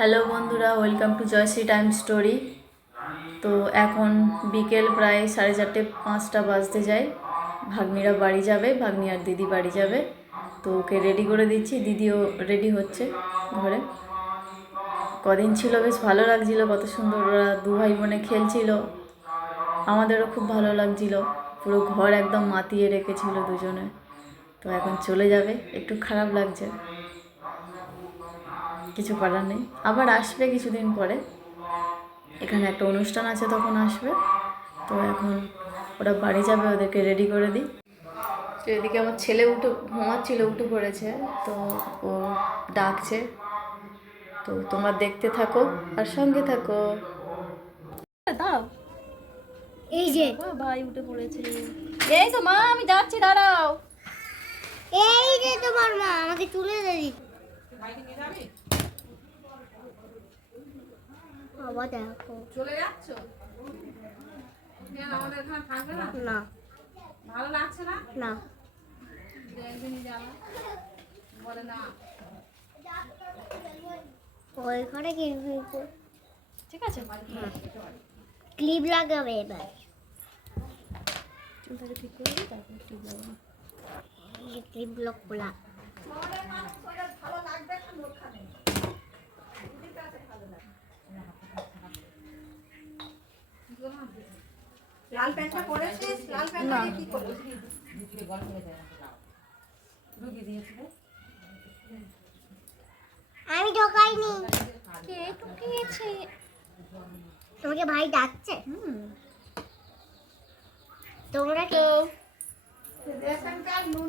Hello বন্ধুরা, welcome to Joyshree time story. তো এখন বিকেল প্রায় সাড়ে চারটে পাঁচটা বাজতে যায়। ভাগ্নিরা বাড়ি যাবে, ভাগ্নি আর দিদি বাড়ি যাবে। তো ওকে রেডি করে দিচ্ছি, দিদিও রেডি হচ্ছে ঘরে। কদিন ছিল, বেশ ভালো লাগছিল, কত সুন্দর ওরা দু ভাই বোনে খেলছিল। আমাদেরও খুব ভালো লাগছিল, পুরো ঘর একদম মাতিয়ে রেখেছিল দুজনে। তো এখন চলে যাবে, একটু খারাপ লাগছে। কিছু করার নেই। আবার আসবে কিছুদিন পরে। এখানে একটা অনুষ্ঠান আছে তখন আসবে। তো এখন ওরা বাড়ি যাবে ওদেরকে রেডি করে দিই। তো এদিকে আমার ছেলে উঠে ঘুমাচ্ছিল উঠে পড়েছে। তো ও ডাকছে। তো তোমরা দেখতে থাকো আর সঙ্গে থাকো। দাঁড়াও। এই যে। ভাই উঠে পড়েছে। এই তো মা আমি যাচ্ছি দাঁড়াও। এই যে তোমার মা আমাকে তুলে দেবি বাবা দেখো। চলে যাচ্ছ? কেন আমাদের এখানে থাকবে না? না। ভালো লাগছে না? না। একদিনই যাবে বলে না। ওইখানে কি ঠিক আছে ক্লিপ লাগাবে এবার। চুলটাকে ঠিক করে এই যে ক্লিপগুলো খোলা। লাল প্যান্টটা পরেছিস? লাল প্যান্টটা দিয়ে কি করবি? আমি ঢোকাইনি। কে ঠকিয়েছে তোমাকে ভাই ডাকছে? তোমরা তো। রেশন কার্ড নুন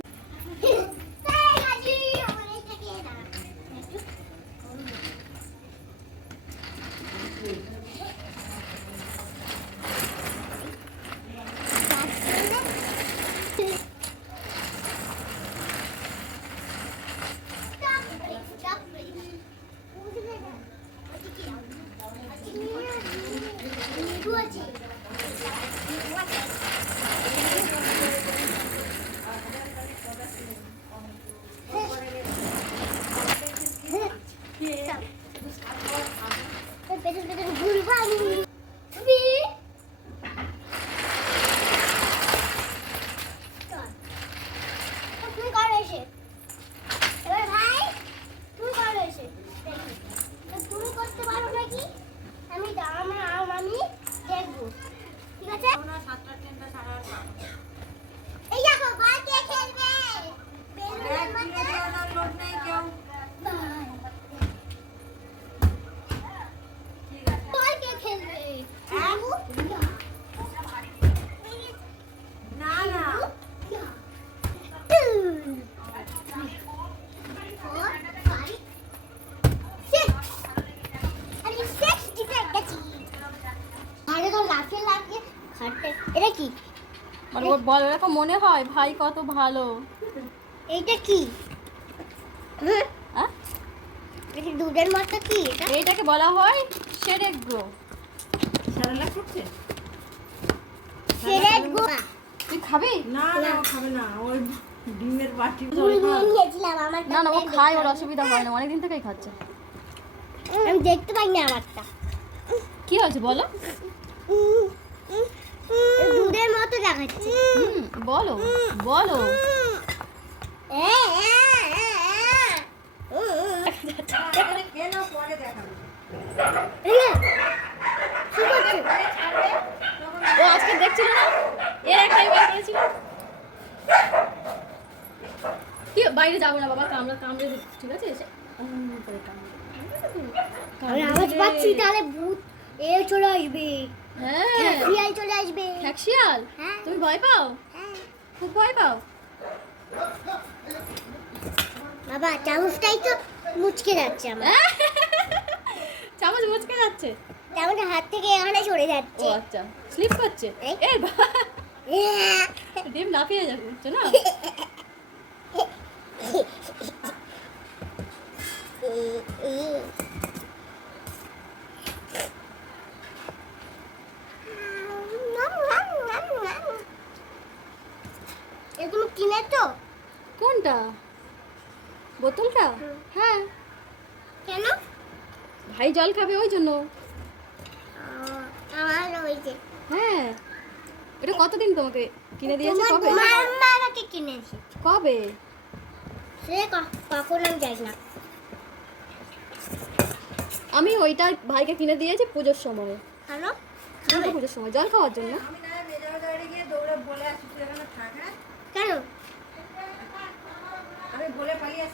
পেছন এটা কি? মানে ওর বল এরকম মনে হয় ভাই কত ভালো। এইটা কি? হ্যাঁ? এটা দুধের মতো কি এটা? এইটাকে বলা হয় সেরেক গ্রো সারালা করছে? গোয়া তুই খাবি? না না ও খাবে না। ওই ডিমের বাটি। না না ও খায় ওর অসুবিধা হয় না। অনেকদিন থেকেই খাচ্ছে। আমি দেখতে পাই না আমারটা। কি হয়েছে বলো? দুধের মতো দেখাচ্ছে। বলো বলো। ও আজকে দেখছিল না? এর একটাই বের করেছিল। কি বাইরে যাব না বাবা কামড়া কামড়ে ঠিক আছে। আওয়াজ পাচ্ছি তাহলে ভূত এ চলে আসবে। হ্যাঁ। শিয়াল চলে আসবে। খ্যাকশিয়াল হ্যাঁ। তুমি ভয় পাও? হ্যাঁ। খুব ভয় পাও? বাবা চামচটাই তো মুচকে যাচ্ছে আমার। চামচ মুচকে যাচ্ছে? চামচটা হাত থেকে এখানে সরে ও যাচ্ছে আচ্ছা। স্লিপ করছে? এ ডিম লাফিয়ে যাচ্ছে না? এগুলো কিনেছো কোনটা? বোতলটা? হ্যাঁ। কেন? ভাই জল খাবে ওই জন্য। আমার ওই যে। হ্যাঁ। এটা কতদিন তোমাকে কিনে দিয়েছে? কবে? আমাকে কবে? সে কখন আমি যাই না। আমি ওইটা ভাইকে কিনে দিয়েছি পুজোর সময়। হ্যালো পুজোর সময়। জল খাওয়ার জন্য। আমি না গিয়ে দৌড়ে বলে আসি